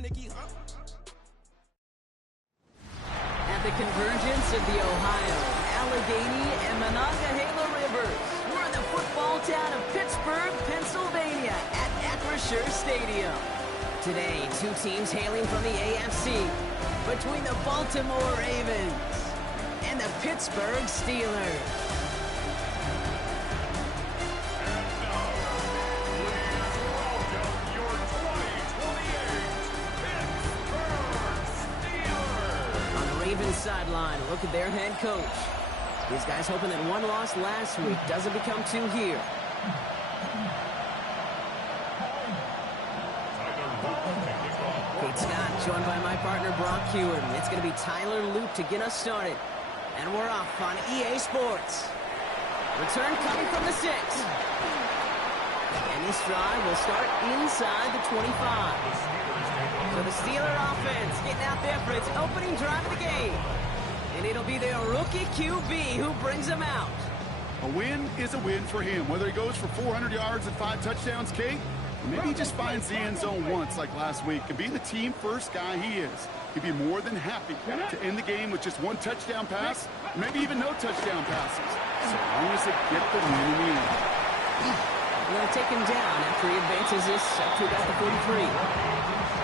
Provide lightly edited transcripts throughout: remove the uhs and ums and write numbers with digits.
At the convergence of the Ohio, Allegheny, and Monongahela rivers, we're in the football town of Pittsburgh, Pennsylvania, at Acrisure Stadium. Today, two teams hailing from the AFC, between the Baltimore Ravens and the Pittsburgh Steelers. Ravens sideline, look at their head coach. These guys hoping that one loss last week doesn't become two here. Kate Scott joined by my partner Brock Hewitt. It's going to be Tyler Loop to get us started. And we're off on EA Sports. Return coming from the 6. And this drive will start inside the 25. So the Steeler offense getting out there for its opening drive of the game. And it'll be their rookie QB who brings them out. A win is a win for him. Whether he goes for 400 yards and 5 touchdowns, Kate, or maybe he just finds the end zone once like last week. And being the team first guy he is, he'd be more than happy to end the game with just 1 touchdown pass, maybe even no touchdown passes, so long as they get the win in the end. They're going to take him down after he advances this up to about the 43.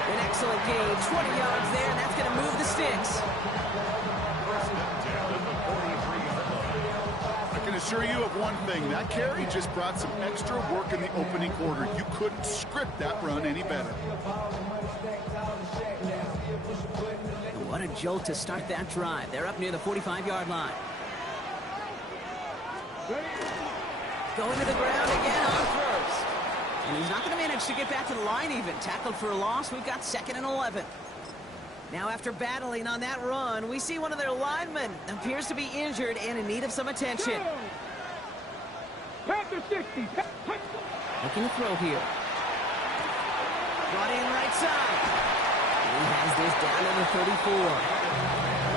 An excellent gain, 20 yards there, and that's going to move the sticks. I can assure you of one thing. That carry just brought some extra work in the opening quarter. You couldn't script that run any better. And what a jolt to start that drive. They're up near the 45-yard line. Going to the ground again on first. And he's not going to manage to get back to the line even. Tackled for a loss. We've got 2nd and 11. Now after battling on that run, we see one of their linemen appears to be injured and in need of some attention. Panther 60. Looking to throw here. Brought in right side. He has this down to the 34.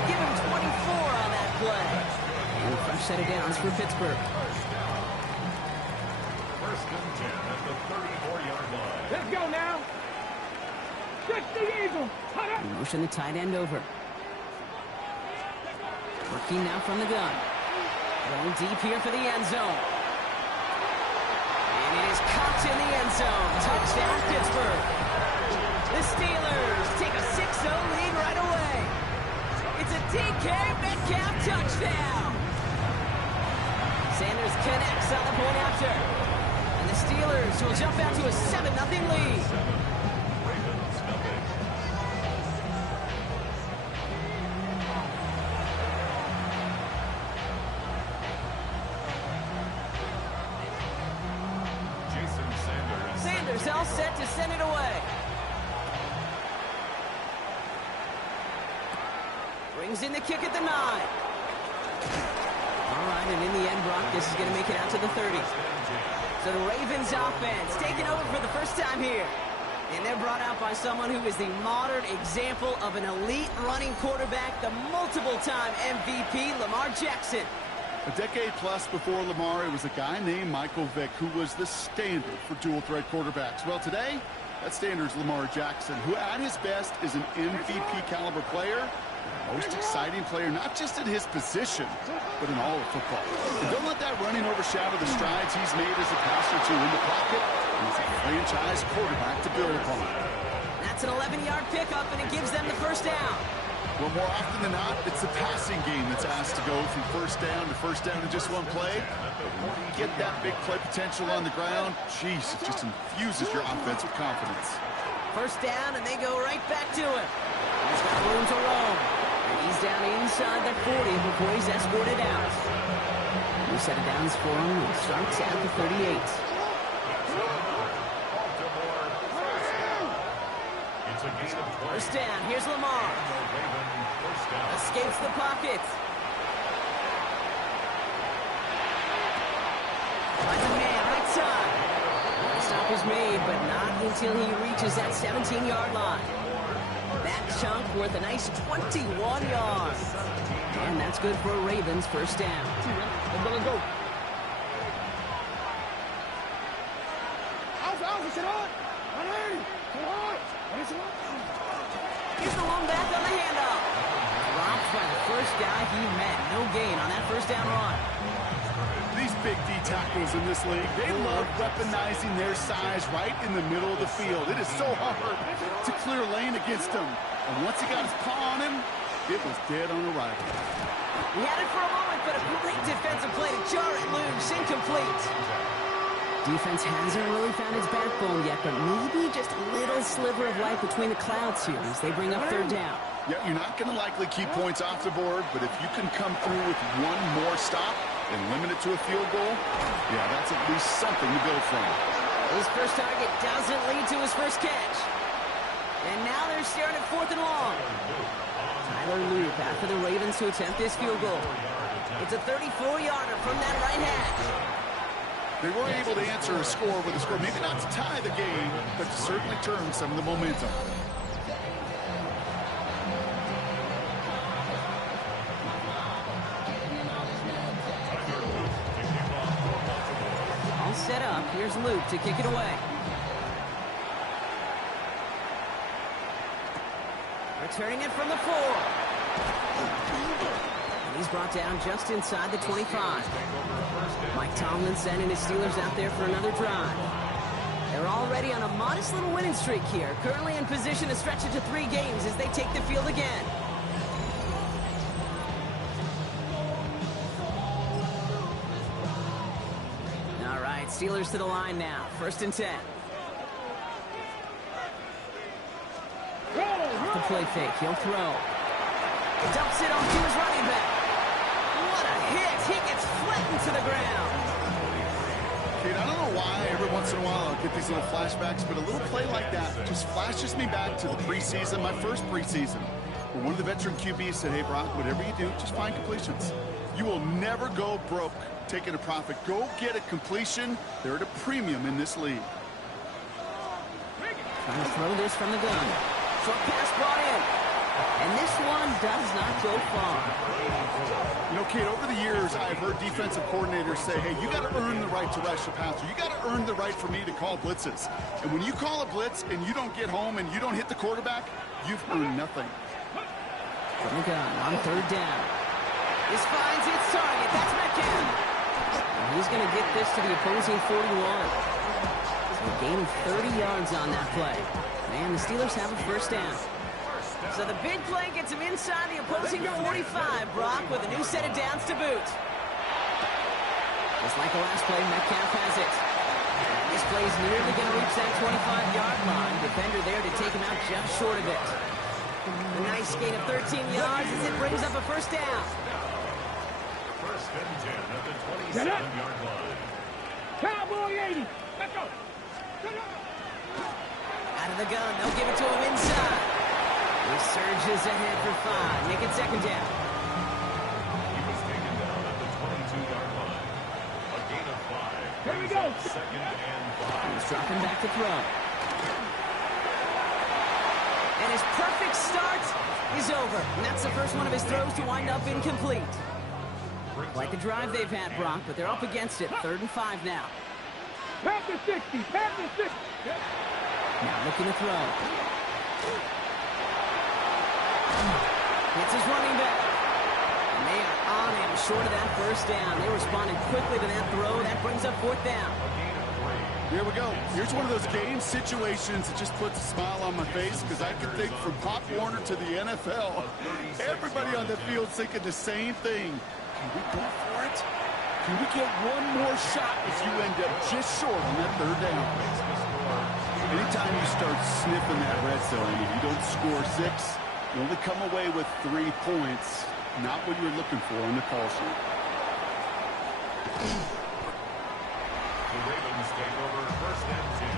Give him 24 on that play. And a fresh set of downs for Pittsburgh. Let's go now. 60 Eagle. Motion the tight end over. Working now from the gun. Going deep here for the end zone. And it is caught in the end zone. Touchdown, Pittsburgh. The Steelers take a 6-0 lead right away. It's a DK Metcalf touchdown. Sanders connects on the point after. And the Steelers will jump out to a 7-0 lead. Sanders all set to send it away. Brings in the kick at the 9. All right, and in the end, Brock, this is going to make it out to the 30. So the Ravens offense taking over for the first time here. And they're brought out by someone who is the modern example of an elite running quarterback, the multiple-time MVP, Lamar Jackson. A decade plus before Lamar, it was a guy named Michael Vick who was the standard for dual-threat quarterbacks. Well, today, that standard is Lamar Jackson, who at his best is an MVP-caliber player, most exciting player, not just in his position, but in all of football. And don't let that running overshadow the strides he's made as a passer to in the pocket. He's a franchise quarterback to build upon. That's an 11-yard pickup, and it gives them the first down. Well, more often than not, it's the passing game that's asked to go from first down in just one play. But when you get that big play potential on the ground, geez, it just infuses your offense with confidence. First down, and they go right back to it. He's got room to roam. And he's down inside the 40 before he's escorted out. New set of downs for him. It starts at the 38. First down. Here's Lamar. Escapes the pocket. Finds a man right side. The stop is made, but not until he reaches that 17-yard line. That chunk worth a nice 21 yards. And that's good for a Ravens first down. Let's go. Alpha, sit on. He's the lone back on the handoff. Dropped by the first guy he met. No gain on that first down run. These big D tackles in this league, they love weaponizing their size right in the middle of the field. It is so hard to clear lane against him. And once he got his paw on him, it was dead on arrival. He had it for a moment, but a great defensive play to jar it loose. Incomplete. Defense hasn't really found its backbone yet, but maybe just a little sliver of light between the clouds here as they bring up third down. Yeah, you're not going to likely keep points off the board, but if you can come through with one more stop and limit it to a field goal, yeah, that's at least something to build from. His first target doesn't lead to his first catch. And now they're staring at 4th and long. Tyler Loop after the Ravens to attempt this field goal. It's a 34-yarder from that right hash. They were able to answer a score with a score, maybe not to tie the game, but to certainly turn some of the momentum. All set up. Here's Luke to kick it away. Returning it from the 4. And he's brought down just inside the 25. Mike Tomlin sending his Steelers out there for another drive. They're already on a modest little winning streak here. Currently in position to stretch it to 3 games as they take the field again. All right, Steelers to the line now. 1st and 10. Off the play fake, he'll throw. Dumps it off to his running back. What a hit! He gets flattened to the ground. Kate, I don't know why every once in a while I'll get these little flashbacks, but a little play like that just flashes me back to the preseason, my first preseason, where one of the veteran QBs said, hey, Brock, whatever you do, just find completions. You will never go broke taking a profit. Go get a completion. They're at a premium in this league. Trying to throw this from the gun. Short pass brought in. And this one does not go far. You know, Kate, over the years, I've heard defensive coordinators say, hey, you got to earn the right to rush the passer. You got to earn the right for me to call blitzes. And when you call a blitz and you don't get home and you don't hit the quarterback, you've earned nothing. From the gun on 3rd down. This finds its target. That's Metcalf. And he's going to get this to the opposing 41. So a gain of 30 yards on that play. And the Steelers have a first down. So the big play gets him inside the opposing 45, Brock, with a new set of downs to boot. Just like the last play, Metcalf has it. This play is nearly going to reach that 25-yard line. Defender there to take him out just short of it. A nice gain of 13 yards as it brings up a first down. 1st and 10 at the 27-yard line. Cowboy 80. Let's go. Out of the gun, they'll give it to him inside. He surges ahead for 5. Make it 2nd down. He was taken down at the 22-yard line. A gain of 5. Here we go. 2nd and 5. He's dropping back to throw. And his perfect start is over. And that's the first one of his throws to wind up incomplete. Quite the drive they've had, Brock, but they're up against it. 3rd and 5 now. Pass the 60. Pass the 60. Now looking to throw. It's his running back. And they are on him short of that first down. They responded quickly to that throw. That brings up 4th down. Here we go. Here's one of those game situations that just puts a smile on my face because I can think from Pop Warner to the NFL. Everybody on the field's thinking the same thing. Can we go for it? Can we get one more shot if you end up just short on that 3rd down? Anytime you start sniffing that red zone, if you don't score 6, you only come away with 3 points. Not what you're looking for on the call sheet. The Ravens take over 1st and 10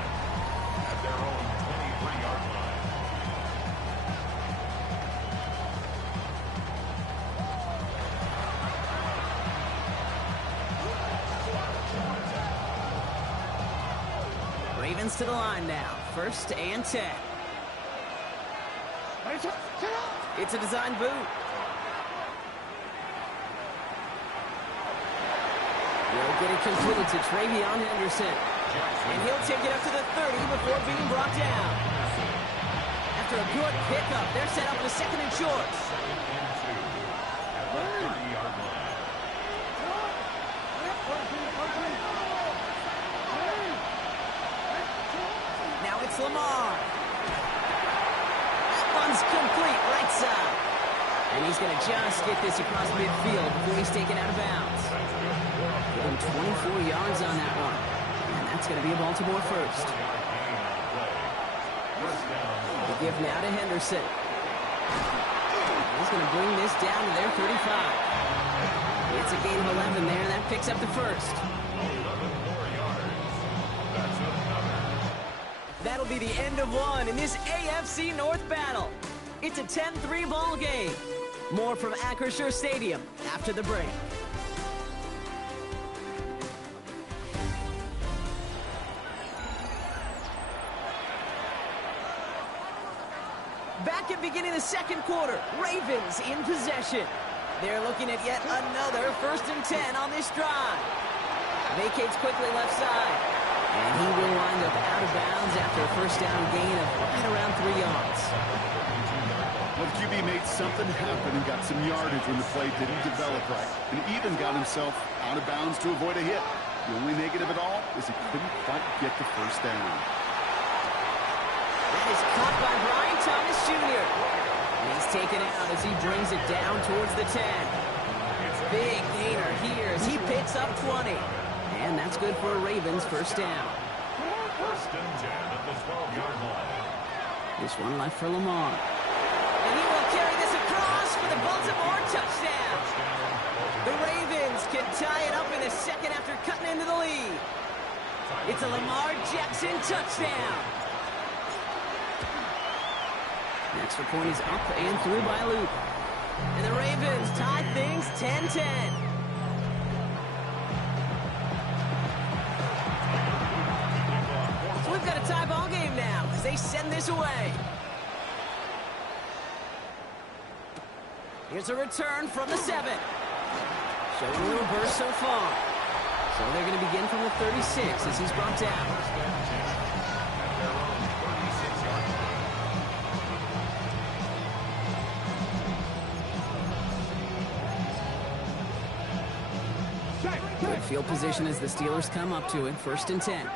at their own 23-yard line. Ravens to the line now. 1st and 10. It's a design boot. Will get it completed to Travion Henderson. And he'll take it up to the 30 before being brought down. after a good pickup. They're set up with second and short. Second and 2 at the 30-yard line. Now it's Lamar. That one's complete, right side. And he's going to just get this across midfield before he's taken out of bounds. Give him 24 yards on that one. And that's going to be a Baltimore first. The give now to Henderson. He's going to bring this down to their 35. It's a gain of 11 there, and that picks up the first. 11 more yards. That's another. That'll be the end of one in this AFC North battle. It's a 10-3 ball game. More from Acrisure Stadium after the break. Back at beginning of the second quarter, Ravens in possession. They're looking at yet another 1st and 10 on this drive. Vacates quickly left side. And he will wind up out of bounds after a first down gain of right around 3 yards. Well, the QB made something happen and got some yardage when the play didn't develop right. And even got himself out of bounds to avoid a hit. The only negative at all is he couldn't quite get the first down. That is caught by Brian Thomas Jr. And he's taken out as he brings it down towards the 10. Big gainer here as he picks up 20. And that's good for a Ravens first down. 1st and 10 at the 12-yard line. This one left for Lamar. And he will carry this across for the Baltimore touchdown. The Ravens can tie it up in a second after cutting into the lead. It's a Lamar Jackson touchdown. Next for point is up and through by Luke. And the Ravens tie things 10-10. So we've got a tie ball game now as they send this away. Here's a return from the 7. Showing a little burst so far. So they're going to begin from the 36 as he's brought down. Good field position as the Steelers come up to it. 1st and 10.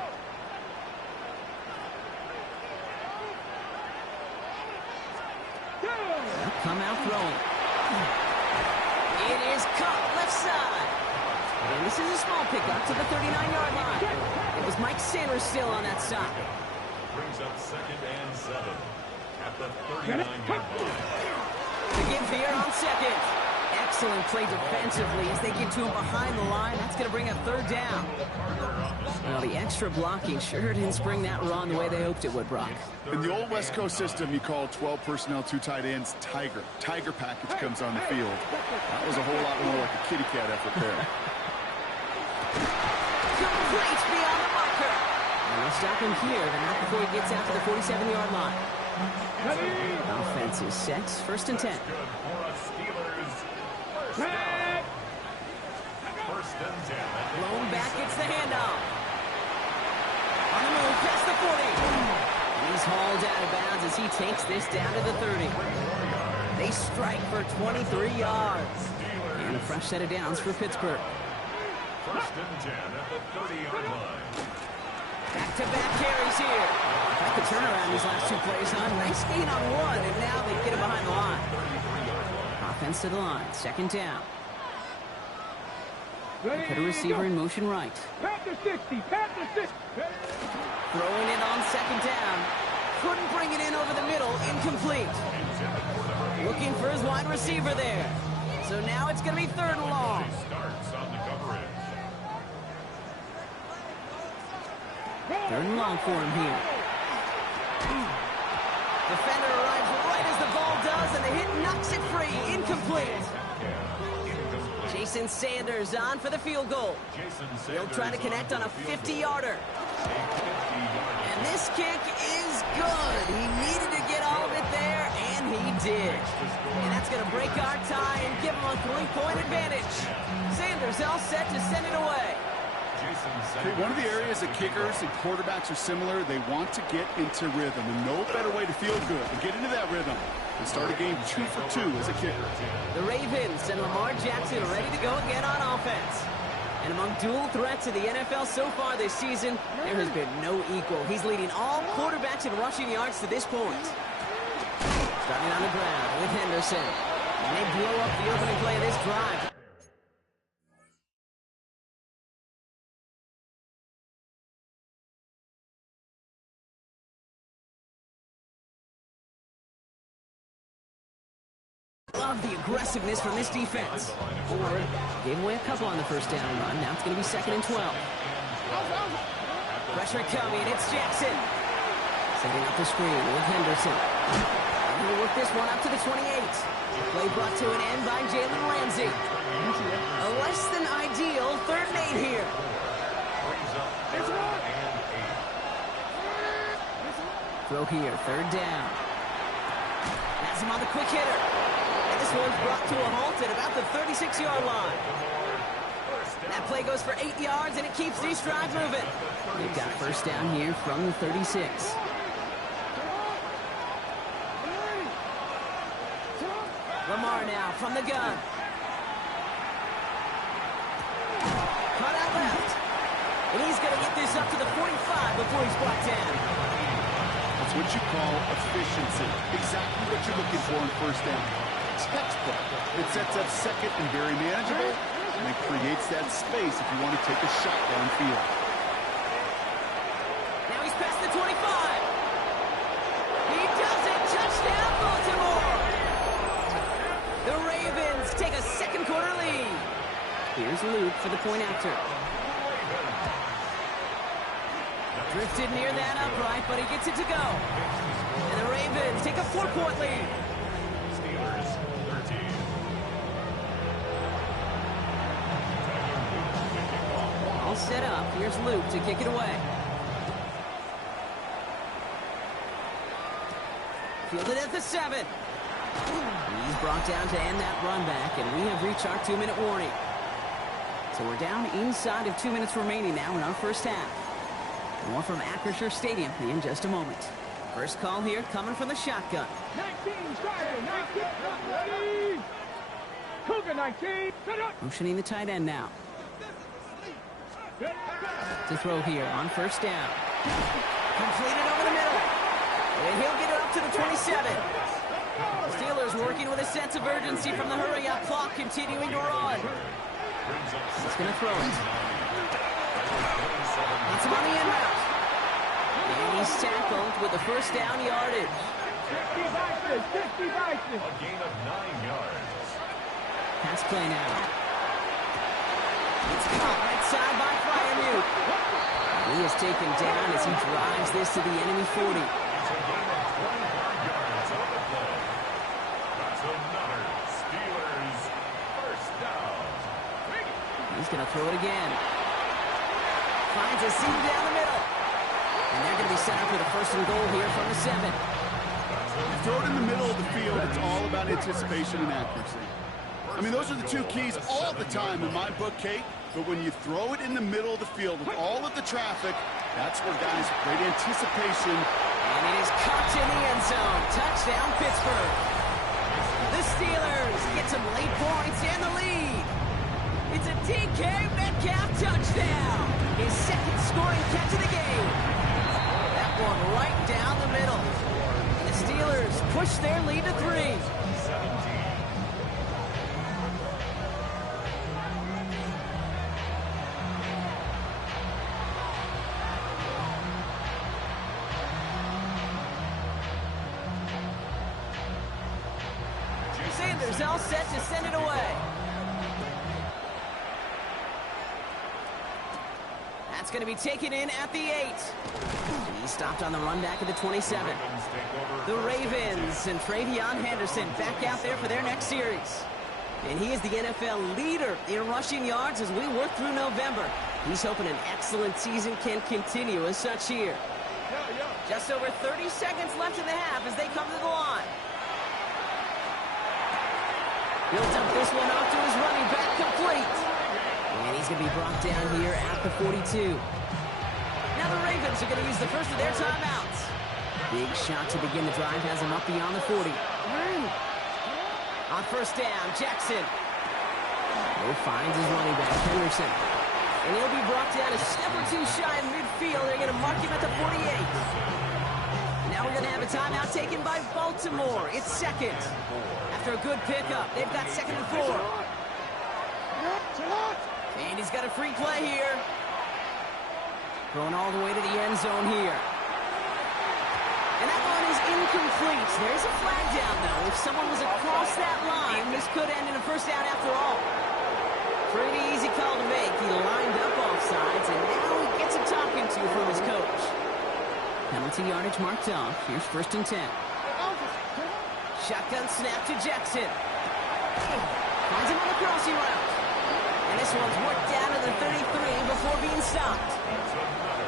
They'll come out throwing. It is caught left side. And this is a small pickup to the 39-yard line. It was Mike Sanders still on that side. Brings up 2nd and 7 at the 39-yard line. The give here on 2nd. Excellent play defensively as they get to him behind the line. That's going to bring a 3rd down. Well, the extra blocking sure didn't spring that run the way they hoped it would, Brock. In the old West Coast system, you call 12 personnel, 2 tight ends, Tiger. Tiger package comes on the field. That was a whole lot more like a kitty cat effort there. Complete beyond the marker. And they'll stop him here, but not before he gets out to the 47-yard line. Offense is set. 1st and 10. Good for a Steelers first and 10. Blown back, it's the handoff. On the move, past the 40. And he's hauled out of bounds as he takes this down to the 30. They strike for 23 yards. And a fresh set of downs for Pittsburgh. 1st and 10 at the 30-yard line. Back-to-back carries here. Got the turnaround these last 2 plays, huh? Nice gain on 1, and now they get him behind the line. Offense to the line, 2nd down. Put a receiver in motion right. Pat the 60, pat the 60. Throwing it on 2nd down. Couldn't bring it in over the middle, incomplete. Looking for his wide receiver there. So now it's going to be 3rd and long. Starts on the coverage. 3rd and long for him here. Defender arrives right as the ball does, and the hit knocks it free. Incomplete. Jason Sanders on for the field goal. He'll try to connect on a 50-yarder. And this kick is good. He needed to get all of it there, and he did. And that's going to break our tie and give him a 3-point advantage. Sanders all set to send it away. Okay, one of the areas that kickers and quarterbacks are similar, they want to get into rhythm. And no better way to feel good than get into that rhythm and start a game 2 for 2 as a kicker. The Ravens and Lamar Jackson ready to go again on offense. And among dual threats in the NFL so far this season, there has been no equal. He's leading all quarterbacks in rushing yards to this point. Starting on the ground with Henderson. And they blow up the opening play of this drive. Love the aggressiveness from this defense. Ford gave away a couple on the first down run. Now it's going to be 2nd and 12. Pressure coming. It's Jackson. Setting up the screen with Henderson. And he'll work this one up to the 28. Play brought to an end by Jalen Ramsey. A less than ideal 3rd and 8 here. Throw here. 3rd down. Has him on the quick hitter. This one's brought to a halt at about the 36-yard line. That play goes for 8 yards, and it keeps these drives moving. They've got 1st down here from the 36. Lamar now from the gun. Cut out left. And he's going to get this up to the 45 before he's brought down. That's what you call efficiency. Exactly what you're looking for in 1st down. Textbook. It sets up 2nd and very manageable, and it creates that space if you want to take a shot downfield. Now he's past the 25. He does it. Touchdown, Baltimore. The Ravens take a 2nd quarter lead. Here's Luke for the point after. Drifted near that upright, but he gets it to go. And the Ravens take a 4-point lead. All set up. Here's Luke to kick it away. Fielded at the 7. He's brought down to end that run back, and we have reached our 2-minute warning. So we're down inside of 2 minutes remaining now in our 1st half. More from Acrisure Stadium in just a moment. First call here coming from the shotgun. 19, driving, 19, Cougar 19, set up. Motioning the tight end now. To throw here on 1st down. Completed over the middle. And he'll get it up to the 27. Steelers working with a sense of urgency from the hurry-up clock continuing to run. He's going to throw it. It's him on the in route. And he's tackled with the 1st down yardage. 50 Vikings. A gain of 9 yards. Pass play now. It's caught right side by Fryermuth. He is taken down as he drives this to the enemy 40. It's a gain of 25 yards on the play. That's another Steelers 1st down. He's going to throw it again. Finds a seam down the middle. And they're going to be set up for the 1st and goal here from the 7. You throw it in the middle of the field, it's all about anticipation and accuracy. I mean, those are the 2 keys all the time in my book, Kate. But when you throw it in the middle of the field with all of the traffic, that's where guys, great anticipation. And it is caught in the end zone. Touchdown, Pittsburgh. The Steelers get some late points and the lead. It's a DK Metcalf touchdown. His 2nd scoring catch of the game. That one right down the middle. The Steelers push their lead to 3. 17. Sanders all set to send it away. That's going to be taken in at the 8. He stopped on the run back at the 27. The Ravens and Travion Henderson back out there for their next series. And he is the NFL leader in rushing yards as we work through November. He's hoping an excellent season can continue as such here. Just over 30 seconds left in the half as they come to the line. He'll dump this one off to his running back, complete. And he's going to be brought down here at the 42. Now the Ravens are going to use the first of their timeouts. Big shot to begin the drive has him up beyond the 40. On first down, Jackson. Finds his running back, Henderson. And he'll be brought down a step or two shy of midfield. They're going to mark him at the 48. Now we're going to have a timeout taken by Baltimore. It's second. After a good pickup, they've got 2nd and 4. And he's got a free play here. Going all the way to the end zone here. And that one is incomplete. There's a flag down, though. If someone was across that line, this could end in a first down after all. Pretty easy call to make. He lined up offsides, and now he gets a talking to from his coach. Penalty yardage marked off. Here's 1st and 10. Shotgun snap to Jackson. Finds him on the crossing route. And this one's worked down to the 33 before being stopped.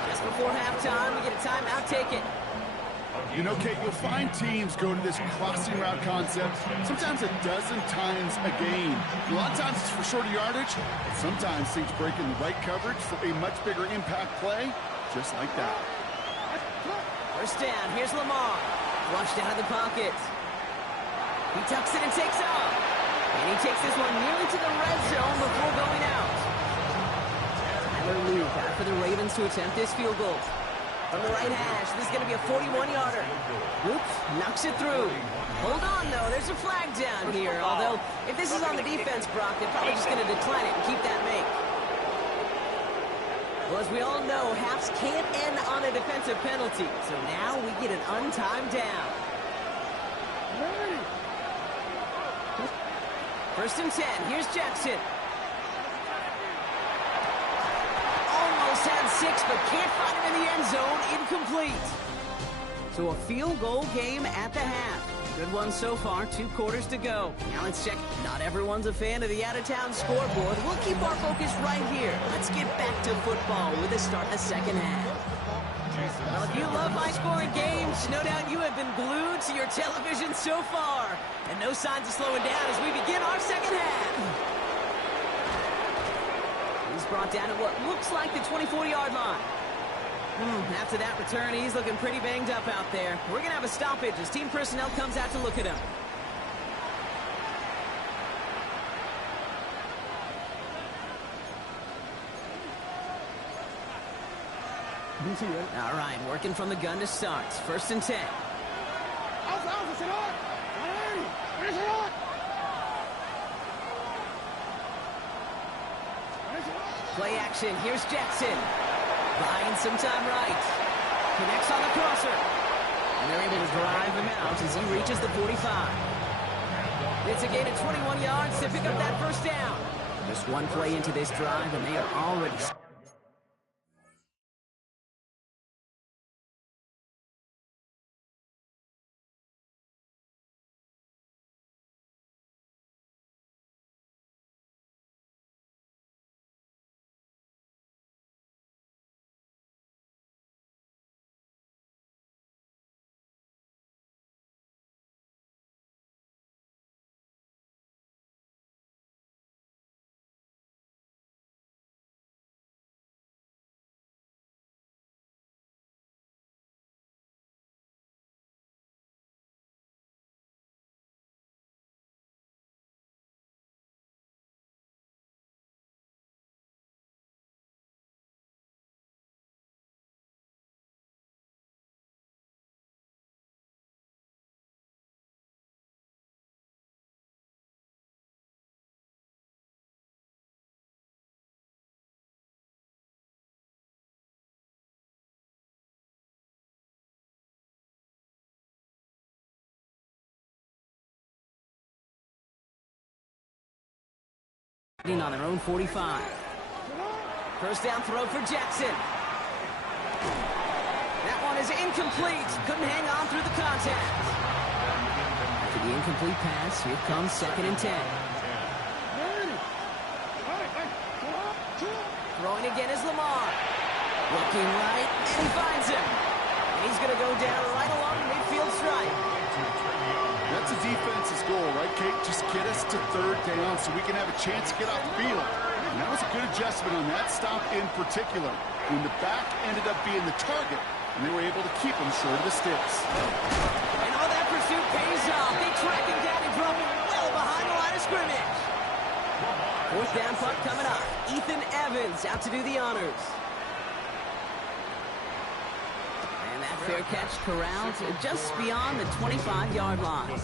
Just before halftime, we get a timeout taken. You know, Kate, you'll find teams go to this crossing route concept sometimes a dozen times a game. A lot of times it's for shorter yardage, but sometimes things break in the right coverage for a much bigger impact play, just like that. First down, here's Lamar. Flushed out of the pocket. He tucks it and takes off. And he takes this one nearly to the red zone before going out. Tyler Luke out for the Ravens to attempt this field goal. From the right hash, this is going to be a 41-yarder. Oops, knocks it through. Hold on, though. There's a flag down here. Although, if this is on the defense, Brock, they're probably just going to decline it and keep that make. Well, as we all know, halves can't end on a defensive penalty. So now we get an untimed down. 1st and 10. Here's Jackson. Had 6, but can't find him in the end zone. Incomplete. So a field goal game at the half. Good one so far. 2 quarters to go. Now let's check. Not everyone's a fan of the out-of-town scoreboard. We'll keep our focus right here. Let's get back to football with a start in the second half. Well, if you love high-scoring games, no doubt you have been glued to your television so far. And no signs of slowing down as we begin our second half. Brought down at what looks like the 24-yard line. After that return, he's looking pretty banged up out there. We're going to have a stoppage as team personnel comes out to look at him. All right, working from the gun to start. 1st and 10. Play action. Here's Jackson. Buying some time right. Connects on the crosser. And they're able to drive him out as he reaches the 45. It's a gain of 21 yards to pick up that first down. Just one play into this drive, and they are already... on their own 45. First down throw for Jackson. That one is incomplete. Couldn't hang on through the contact. After the incomplete pass, here comes 2nd and 10. Throwing again is Lamar. Looking right, and he finds him. And he's going to go down right along the midfield stripe. That's a defense's goal, right, Kate? Just get us to 3rd down so we can have a chance to get off the field. And that was a good adjustment on that stop in particular, when the back ended up being the target, and they were able to keep him short of the sticks. And all that pursuit pays off. They track him down and drop him well behind the line of scrimmage. Fourth down punt coming up. Ethan Evans out to do the honors. And that fair catch corralled just beyond the 25-yard line.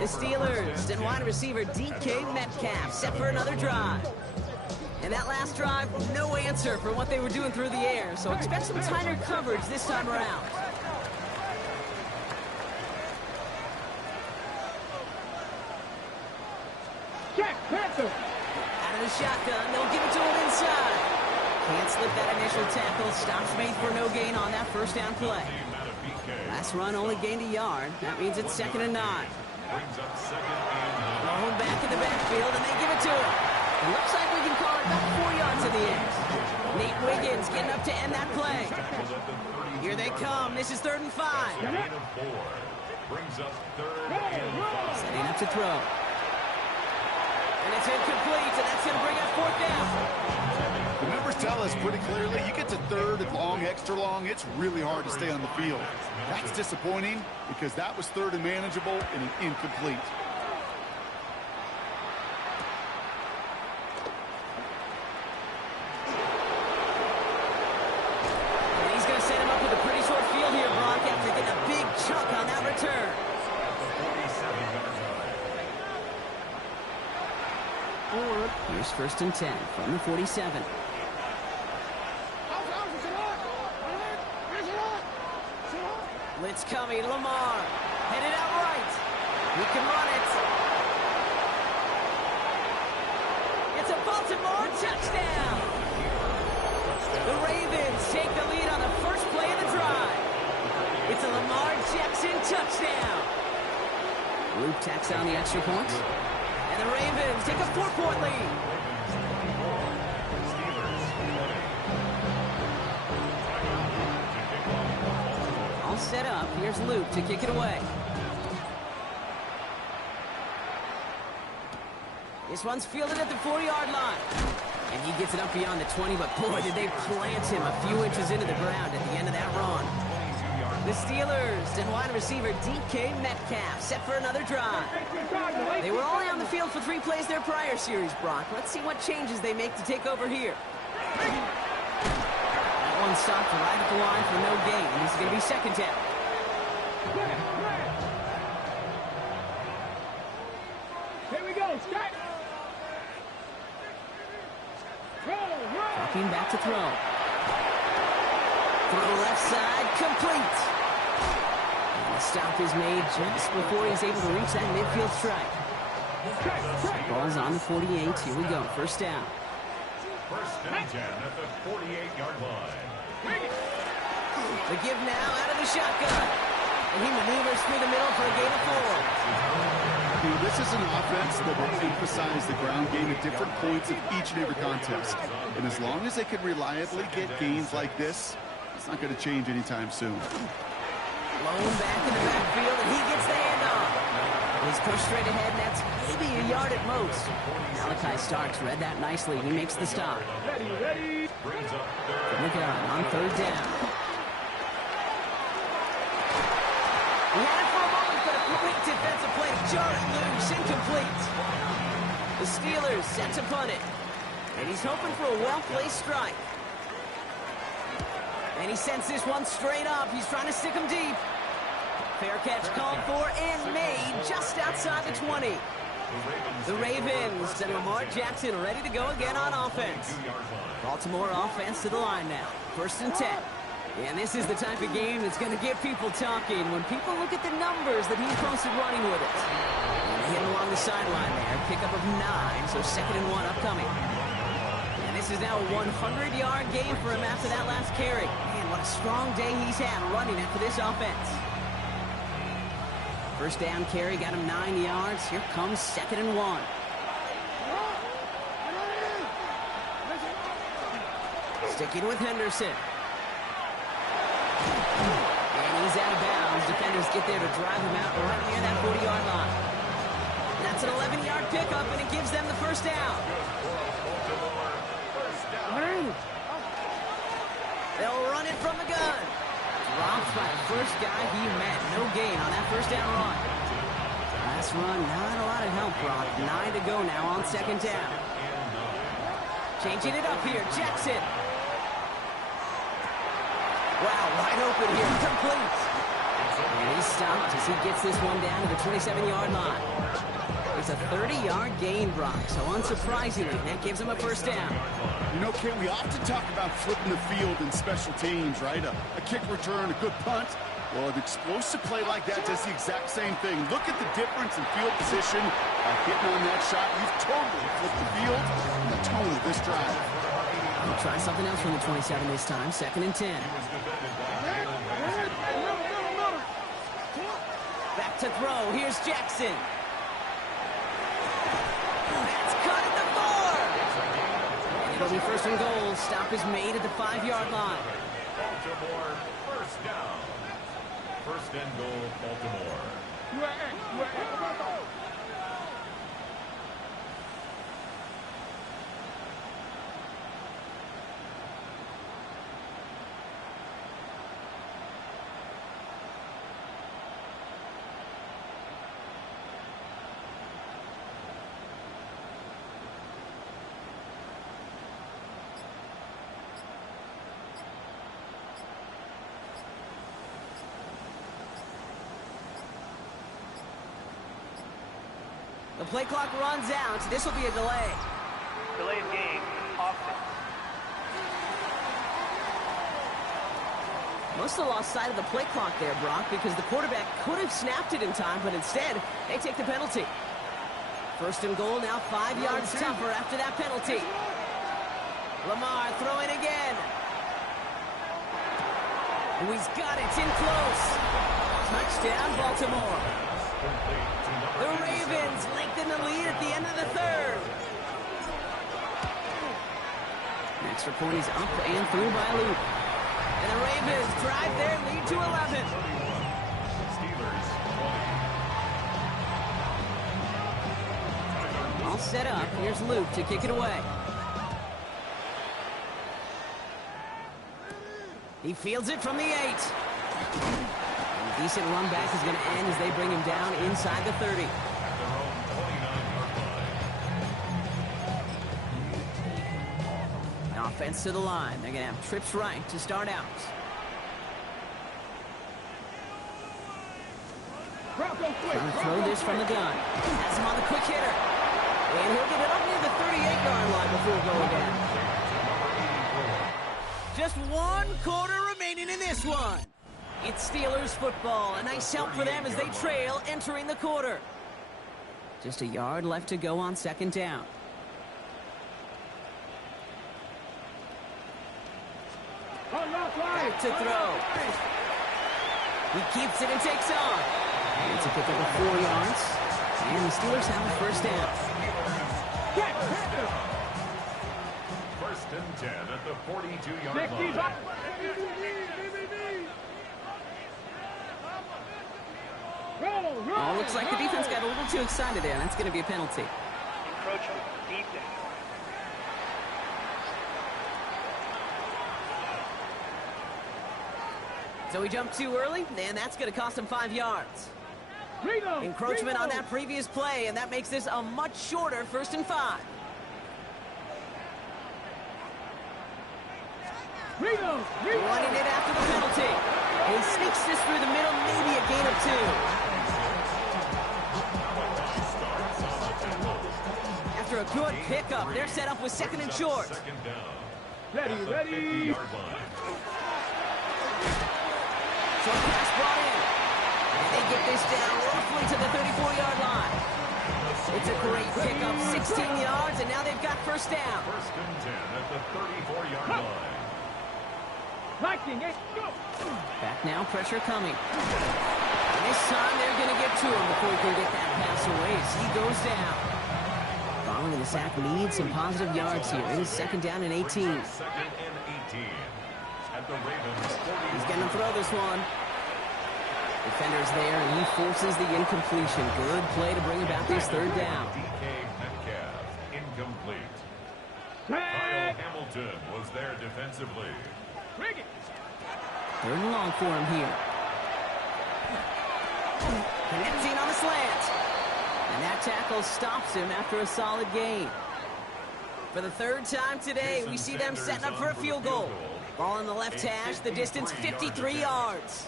The Steelers and wide receiver DK Metcalf set for another drive. And that last drive, no answer for what they were doing through the air, so expect some tighter coverage this time around. Jack Panther. Out of the shotgun, they'll give it to him inside. Can't slip that initial tackle. Stops made for no gain on that first down play. Last run only gained a yard. That means it's 2nd and 9. Thrown back in the backfield, and they give it to him. It looks like we can call it about 4 yards to the end. Nate Wiggins getting up to end that play. Here they come. This is 3rd and 5. Brings up 3rd and 5. Setting up to throw. And it's incomplete, and that's going to bring up 4th down. The numbers tell us pretty clearly, you get to 3rd and long, extra long, it's really hard to stay on the field. That's disappointing because that was 3rd and manageable and an incomplete. And he's going to set him up with a pretty short field here, Brock, after getting a big chunk on that return. Here's 1st and 10 from the 47. Blitz coming, Lamar. Headed out right. He can run it. It's a Baltimore touchdown. The Ravens take the lead on the first play of the drive. It's a Lamar Jackson touchdown. Luke tacks on the extra point. And the Ravens take a 4-point lead. All set up. Here's Luke to kick it away. This one's fielded at the 4-yard line. And he gets it up beyond the 20, but boy, did they plant him a few inches into the ground at the end of that run. The Steelers and wide receiver DK Metcalf set for another drive. They were only on the field for 3 plays their prior series, Brock. Let's see what changes they make to take over here. That one stopped right at the line for no gain. This is going to be 2nd down. Here we go, Scott. Dropping back to throw. Throw left side, complete. And the stop is made just before he's able to reach that midfield strike. Ball's on the 48. Here we go. 1st down. 1st and 10 at the 48-yard line. The give now out of the shotgun. And he maneuvers through the middle for a gain of 4. This is an offense that will emphasize the ground game at different points of each and every contest. And as long as they can reliably get gains like this, it's not going to change anytime soon. Blown back in the backfield, and he gets the handoff. He's pushed straight ahead, and that's maybe a yard at most. Malachi Starks read that nicely. He makes the stop. Ready. Look out on 3rd down. He had it for a moment, but a great defensive play. Jarring loose, incomplete. The Steelers set to punt it. And he's hoping for a well-placed strike. And he sends this one straight up. He's trying to stick him deep. Fair catch called for and made just outside the 20. The Ravens and Lamar Jackson ready to go again on offense. Baltimore offense to the line now. 1st and 10. And this is the type of game that's going to get people talking when people look at the numbers that he's posted running with it. And they hit along the sideline there. Pickup of 9, so 2nd and 1 upcoming. And this is now a 100-yard game for him after that last carry. Man, what a strong day he's had running it for this offense. 1st down carry got him 9 yards. Here comes 2nd and 1. Sticking with Henderson. And he's out of bounds. Defenders get there to drive him out right near that 40-yard line. That's an 11-yard pickup, and it gives them the first down. They'll run it from the gun. Dropped by the first guy he met. No gain on that first down run. Last run, not a lot of help, Brock. 9 to go now on second down. Changing it up here, Jackson. Wow, wide open here, complete. And he's stopped as he gets this one down to the 27-yard line. It's a 30-yard gain, Brock, so unsurprisingly, that gives him a first down. You know, Ken, we often talk about flipping the field in special teams, right? A kick return, a good punt. Well, an explosive play like that does the exact same thing. Look at the difference in field position. By hitting on that shot, you've totally flipped the field and the tone of this drive. We'll try something else from the 27 this time, 2nd and 10. Back to throw, here's Jackson. That's cut at the 4. And it'll be 1st and goal. Stop is made at the 5-yard line. Baltimore, first down. 1st and goal, Baltimore. The play clock runs out. This will be a delay. Delay of game, offense. Must have lost sight of the play clock there, Brock, because the quarterback could have snapped it in time, but instead, they take the penalty. 1st and goal, now 5 yards tougher after that penalty. Lamar throwing again. Oh, he's got it. It's in close. Touchdown, Baltimore. The Ravens lengthen the lead at the end of the 3rd. An extra point is up and through by Luke. And the Ravens drive their lead to 11. All set up. Here's Luke to kick it away. He fields it from the 8. A decent run back is going to end as they bring him down inside the 30. Offense to the line. They're going to have trips right to start out. Trying to throw this from the gun. Has him on the quick hitter. And he'll get it up near the 38-yard line before going down. Just 1 quarter remaining in this one. It's Steelers football. A nice help for them as they trail entering the quarter. Just a yard left to go on 2nd down. Back to throw. He keeps it and takes on. It's a pick up of 4 yards. And the Steelers have a first down. 1st and 10 at the 42-yard line. Oh, looks like the defense got a little too excited there. That's going to be a penalty. Encroachment, defense. So he jumped too early, and that's going to cost him 5 yards. Encroachment on that previous play, and that makes this a much shorter 1st and 5. Running it after the penalty. He sneaks this through the middle, maybe a gain of 2. After a good pickup, they're set up with 2nd and short. Ready. Short pass brought in. And they get this down roughly to the 34-yard line. It's a great pickup, 16 yards, and now they've got first down. 1st and 10 at the 34-yard line. Back now, pressure coming. And this time they're going to get to him before he can get that pass away as he goes down. Following the sack needs some positive yards here. It is 2nd down and 18. 2nd and 18. At the Ravens 40. He's going to throw this one. Defender's there, and he forces the incompletion. Good play to bring about this 3rd down. DK Washington was there defensively. Rig it. Third and long for him here. Connecting on the slant. And that tackle stops him after a solid gain. For the third time today, we see them setting up for a field goal. Ball in the left hash, the distance 53 yards.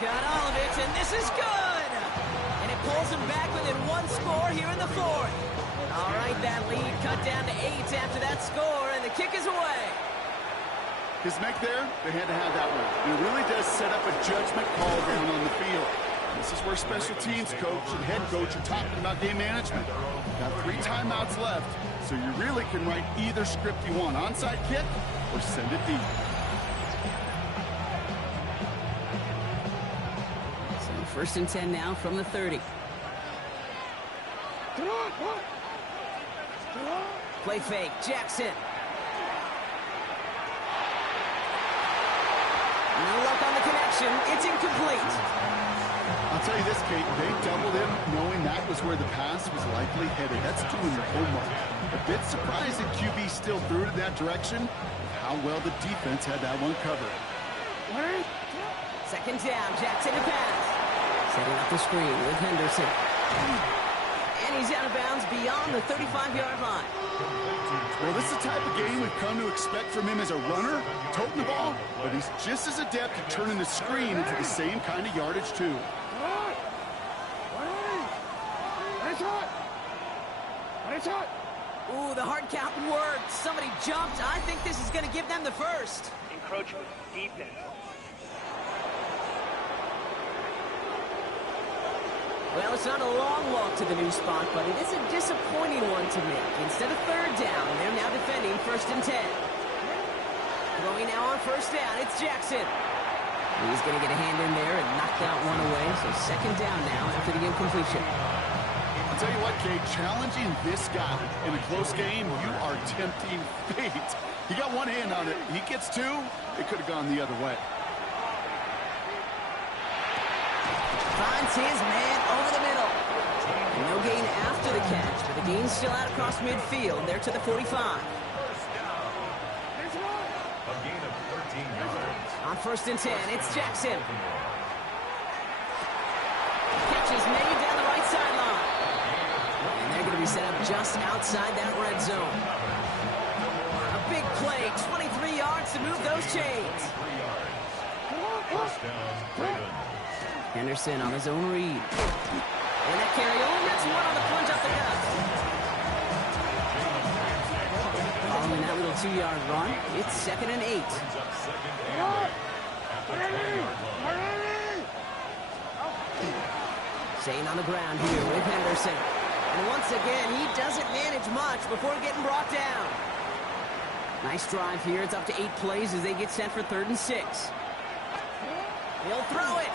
Got all of it, and this is good! And it pulls him back within one score here in the fourth. All right, that lead cut down to 8 after that score, and the kick is away. His make there, they had to have that one. And it really does set up a judgment call down on the field. This is where special teams coach and head coach are talking about game management. Got 3 timeouts left, so you really can write either script you want. Onside kick or send it deep. So first and 10 now from the 30. Play fake, Jackson. No luck on the connection. It's incomplete. I'll tell you this, Kate, they doubled him knowing that was where the pass was likely headed. That's doing your homework. A bit surprising QB still threw it in that direction. How well the defense had that one covered. Second down, Jackson to pass. Setting up the screen with Henderson. And he's out of bounds beyond the 35-yard line. Well, this is the type of game we've come to expect from him as a runner, toting the ball, but he's just as adept at turning the screen into the same kind of yardage, too. Ooh, the hard count worked. Somebody jumped. I think this is going to give them the first. Encroachment, defense. Well, it's not a long walk to the new spot, but it is a disappointing one to make. Instead of third down, they're now defending first and 10. Throwing now on first down, it's Jackson. He's going to get a hand in there and knock that one away. So second down now after the incompletion. I'll tell you what, Kate, challenging this guy in a close game, you are tempting fate. He got one hand on it. He gets 2, it could have gone the other way. Finds his man over the middle. No gain after the catch, but the gain's still out across midfield. They're to the 45. First down. A gain of 13 yards. On first and 10, it's Jackson. Catch is made down the right sideline. And they're going to be set up just outside that red zone. A big play, 23 yards to move those chains. 3 yards. First down, Ravens. Henderson on his own read. And that carry only gets one on the plunge up the gut. Following that little 2-yard run, it's second and 8. Brings up second and 8 at the 20-yard line. Staying on the ground here with Henderson. And once again, he doesn't manage much before getting brought down. Nice drive here. It's up to 8 plays as they get set for third and 6. He'll throw it.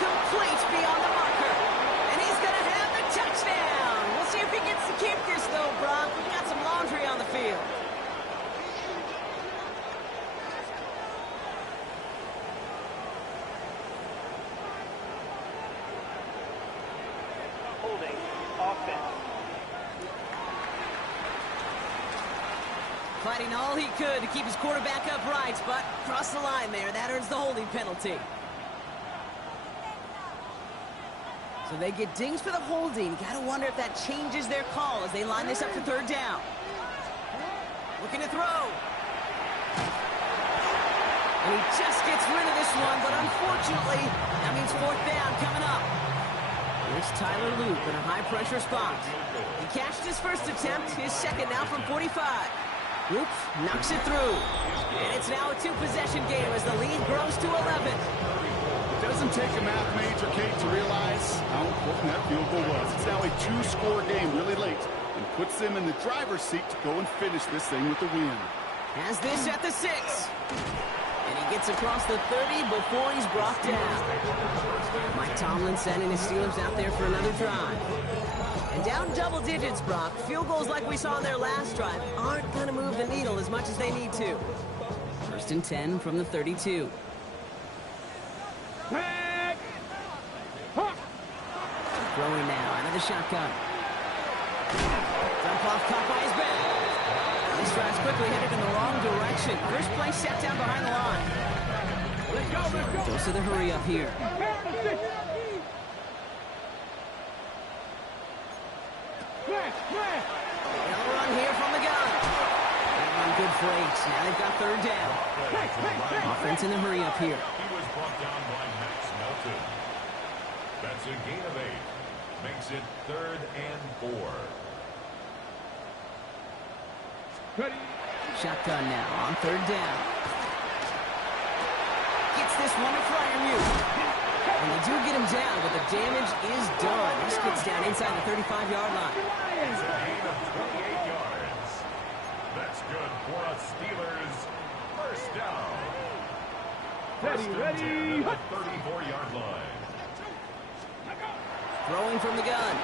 Complete beyond the marker. And he's going to have the touchdown. We'll see if he gets to keep this, though, Brock. We got some laundry on the field. Holding, offense. Fighting all he could to keep his quarterback upright, but crossed the line there. That earns the holding penalty. So they get dinged for the holding. Got to wonder if that changes their call as they line this up for third down. Looking to throw. And he just gets rid of this one, but unfortunately, that means fourth down coming up. Here's Tyler Loop in a high-pressure spot. He cashed his first attempt, his second now from 45. Loop knocks it through. And it's now a 2-possession game as the lead grows to 11. Doesn't take a math major, Kate, to realize how important that field goal was. It's now a 2-score game really late and puts them in the driver's seat to go and finish this thing with the win. Has this at the 6. And he gets across the 30 before he's brought down. Mike Tomlin sending his Steelers out there for another drive. And down double digits, Brock. Field goals like we saw in their last drive aren't going to move the needle as much as they need to. First and 10 from the 32. Throwing now out of the shotgun. Dump off caught by his back. These drives quickly headed in the wrong direction. First play set down behind the line. Let's go. Goes to the hurry up here. They'll run here from the gun. They run good for 8. Now they've got third down. Offense in the hurry up here. He was brought down by Max Melton. That's a gain of 8. Makes it 3rd and 4. Ready. Shotgun now on third down. Gets this one to Fryermuth. And they do get him down, but the damage is done. This gets down inside the 35-yard line. It's a gain of 28 yards. That's good for a Steelers first down. First and 10 at the 34-yard line. Throwing from the gun.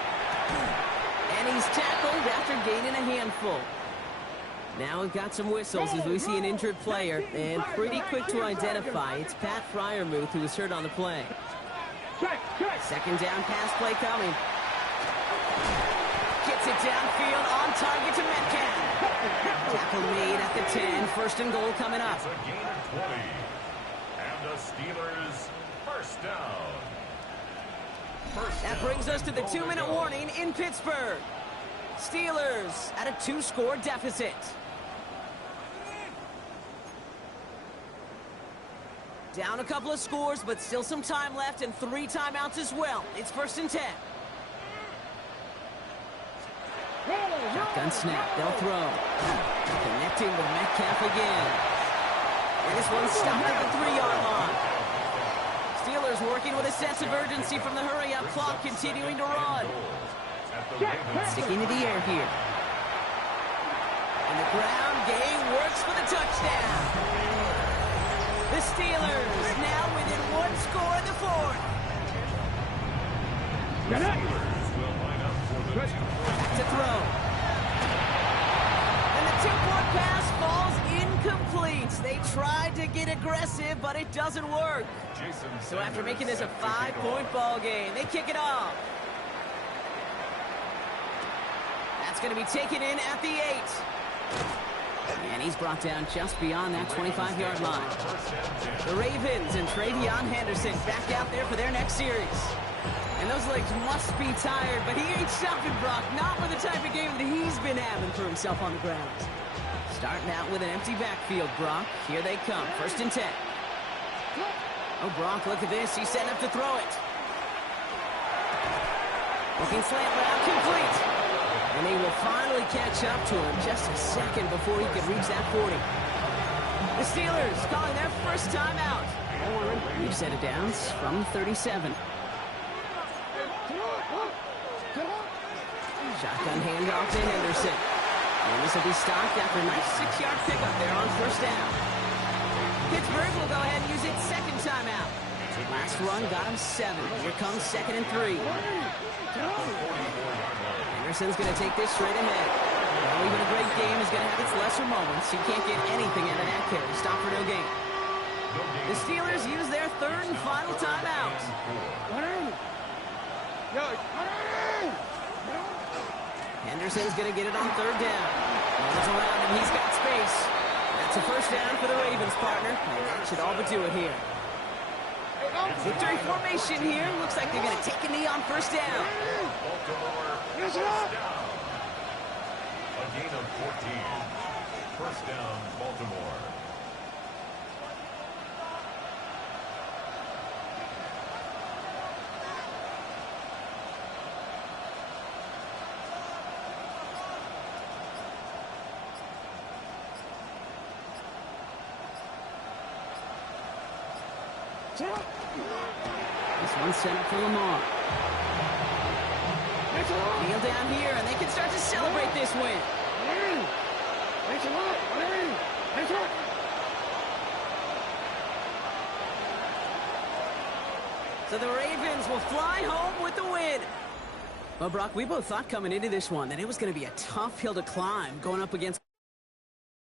And he's tackled after gaining a handful. Now we've got some whistles as we see an injured player, and pretty quick to identify. It's Pat Fryermuth who was hurt on the play. Second down pass play coming. Gets it downfield on target to Metcalf. Tackle made at the 10. First and goal coming up. It's a gain of 20. And the Steelers first down. That brings us to the 2-minute warning in Pittsburgh. Steelers at a 2-score deficit. Down a couple of scores, but still some time left and 3 timeouts as well. It's 1st and 10. Shotgun snap. They'll throw. Connecting with Metcalf again. And this one's stopped at the 3-yard line. Steelers working with a sense of urgency from the hurry-up clock, continuing to run. Sticking to the air here. And the ground game works for the touchdown. The Steelers now within 1 score in the 4th. Steelers will line up for the Back to throw. And the 2-point pass falls incomplete. They tried to get aggressive, but it doesn't work. So after making this a 5-point ball game, they kick it off. That's going to be taken in at the 8. And he's brought down just beyond that 25-yard line. The Ravens and Travion Henderson back out there for their next series. And those legs must be tired, but he ain't stopping, Brock. Not with the type of game that he's been having for himself on the ground. Starting out with an empty backfield, Brock. Here they come. 1st and 10. Oh, Brock, look at this. He's setting up to throw it. Looking slant route, complete. And they will finally catch up to him just a second before he could reach that 40. The Steelers calling their first timeout. New set of downs from 37. Shotgun handoff to Henderson. And this will be stopped after a nice 6-yard pickup there on 1st down. Pittsburgh will go ahead and use its second timeout. Last run got him 7. Here comes 2nd and 3. Henderson's going to take this straight ahead. Well, even a great game is going to have its lesser moments. He can't get anything out of that carry. Stop for no gain. The Steelers use their 3rd and final timeout. Henderson's going to get it on 3rd down. Runs around him. He's got space. That's a 1st down for the Ravens, partner. And that should all but do it here. Victory formation here. Looks like they're going to take a knee on 1st down. Baltimore first down. A gain of 14. 1st down, Baltimore. This one's set up for Lamar. Kneel down here, and they can start to celebrate this win. So the Ravens will fly home with the win. Well, Brock, we both thought coming into this one that it was going to be a tough hill to climb going up against